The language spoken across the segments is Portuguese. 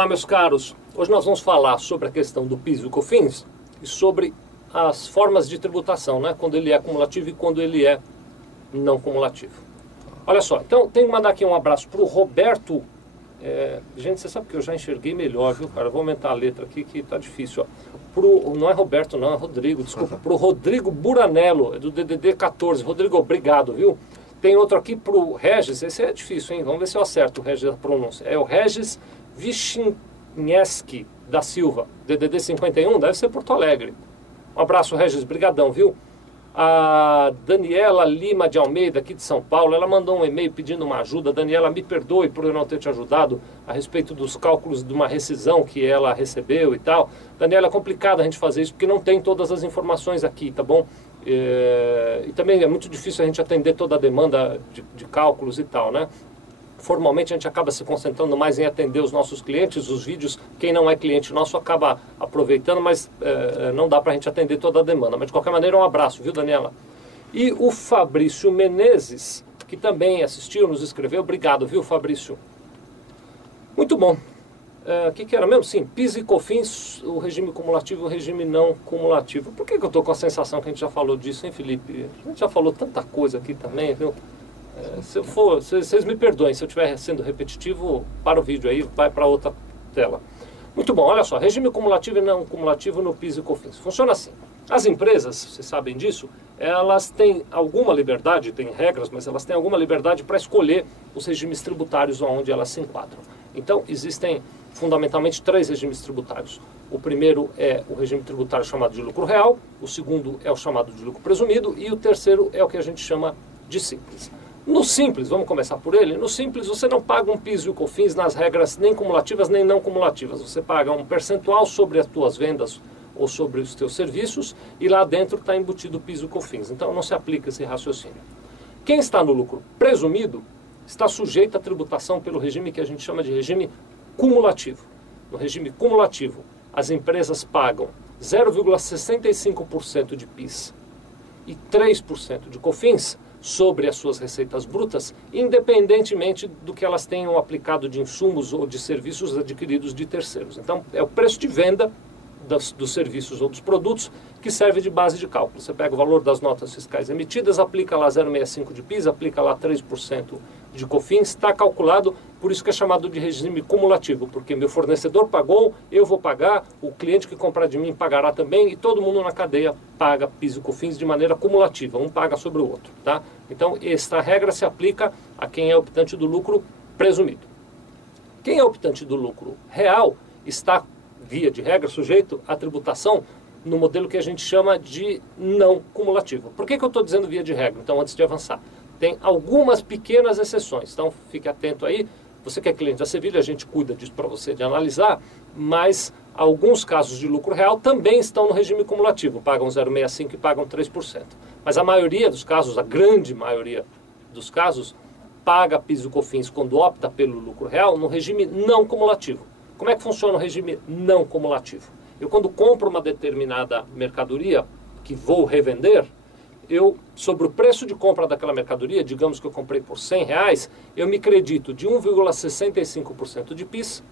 Olá, meus caros. Hoje nós vamos falar sobre a questão do PIS e do COFINS e sobre as formas de tributação, né? Quando ele é cumulativo e quando ele é não cumulativo. Olha só, então tenho que mandar aqui um abraço para o Roberto. Gente, você sabe que eu já enxerguei melhor, viu, cara? Eu vou aumentar a letra aqui que tá difícil, ó. Não é Roberto, não, é Rodrigo, desculpa. Para o Rodrigo Buranello, do DDD 14. Rodrigo, obrigado, viu? Tem outro aqui para o Regis, esse é difícil, hein? Vamos ver se eu acerto o Regis, a pronúncia. É o Regis Vichinheski da Silva, DDD 51, deve ser Porto Alegre. Um abraço, Regis, brigadão, viu? A Daniela Lima de Almeida, aqui de São Paulo, ela mandou um e-mail pedindo uma ajuda. Daniela, me perdoe por eu não ter te ajudado a respeito dos cálculos de uma rescisão que ela recebeu e tal. Daniela, é complicado a gente fazer isso porque não tem todas as informações aqui, tá bom? E também é muito difícil a gente atender toda a demanda de cálculos e tal, né? Formalmente a gente acaba se concentrando mais em atender os nossos clientes, os vídeos, quem não é cliente nosso acaba aproveitando, mas não dá para a gente atender toda a demanda. Mas de qualquer maneira um abraço, viu, Daniela? E o Fabrício Menezes, que também assistiu, nos escreveu, obrigado, viu, Fabrício? Muito bom. O que era mesmo? Sim, PIS e COFINS, o regime cumulativo e o regime não cumulativo. Por que eu estou com a sensação que a gente já falou disso, hein, Felipe? A gente já falou tanta coisa aqui também, viu? Vocês me perdoem se eu estiver sendo repetitivo, para o vídeo aí, vai para outra tela. Muito bom, olha só, regime cumulativo e não cumulativo no PIS e COFINS. Funciona assim. As empresas, vocês sabem disso, elas têm alguma liberdade, têm regras, mas elas têm alguma liberdade para escolher os regimes tributários onde elas se enquadram. Então, existem fundamentalmente três regimes tributários. O primeiro é o regime tributário chamado de lucro real, o segundo é o chamado de lucro presumido e o terceiro é o que a gente chama de simples. No simples, vamos começar por ele, no simples você não paga um PIS e o COFINS nas regras nem cumulativas nem não cumulativas. Você paga um percentual sobre as tuas vendas ou sobre os teus serviços e lá dentro está embutido o PIS e o COFINS. Então não se aplica esse raciocínio. Quem está no lucro presumido está sujeito à tributação pelo regime que a gente chama de regime cumulativo. No regime cumulativo, as empresas pagam 0,65% de PIS e 3% de COFINS sobre as suas receitas brutas, independentemente do que elas tenham aplicado de insumos ou de serviços adquiridos de terceiros. Então, é o preço de venda dos serviços ou dos produtos que serve de base de cálculo. Você pega o valor das notas fiscais emitidas, aplica lá 0,65% de PIS, aplica lá 3% de COFINS, está calculado, por isso que é chamado de regime cumulativo, porque meu fornecedor pagou, eu vou pagar, o cliente que comprar de mim pagará também, e todo mundo na cadeia paga PIS e COFINS de maneira cumulativa, um paga sobre o outro, tá? Então, esta regra se aplica a quem é optante do lucro presumido. Quem é optante do lucro real está, via de regra, sujeito à tributação no modelo que a gente chama de não cumulativo. Por que eu estou dizendo via de regra? Então, antes de avançar, tem algumas pequenas exceções, então fique atento aí. Você que é cliente da Sevilha, a gente cuida disso para você de analisar, mas alguns casos de lucro real também estão no regime cumulativo, pagam 0,65% e pagam 3%. Mas a maioria dos casos, a grande maioria dos casos, paga PIS e COFINS quando opta pelo lucro real no regime não cumulativo. Como é que funciona o regime não cumulativo? Eu, quando compro uma determinada mercadoria que vou revender, sobre o preço de compra daquela mercadoria, digamos que eu comprei por R$100, eu me credito de 1,65% de PIS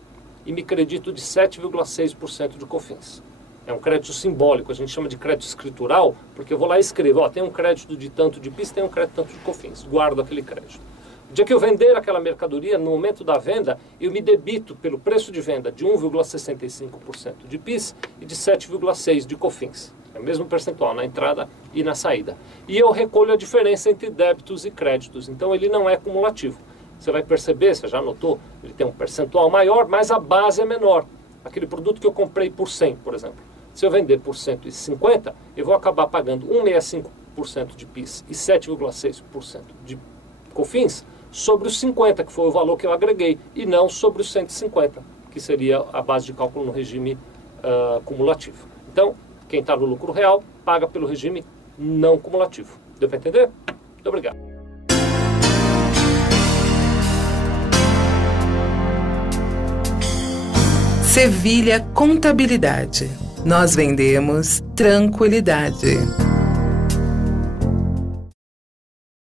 e me credito de 7,6% de COFINS. É um crédito simbólico, a gente chama de crédito escritural, porque eu vou lá e escrevo, ó, tem um crédito de tanto de PIS, tem um crédito de tanto de COFINS, guardo aquele crédito. No dia que eu vender aquela mercadoria, no momento da venda, eu me debito pelo preço de venda de 1,65% de PIS e de 7,6% de COFINS. É o mesmo percentual na entrada e na saída. E eu recolho a diferença entre débitos e créditos. Então ele não é cumulativo. Você vai perceber, você já notou, ele tem um percentual maior, mas a base é menor. Aquele produto que eu comprei por 100, por exemplo. Se eu vender por 150, eu vou acabar pagando 1,65% de PIS e 7,6% de COFINS sobre os 50, que foi o valor que eu agreguei, e não sobre os 150, que seria a base de cálculo no regime cumulativo. Então, quem está no lucro real paga pelo regime não cumulativo. Deu para entender? Muito obrigado. Sevilha Contabilidade. Nós vendemos tranquilidade.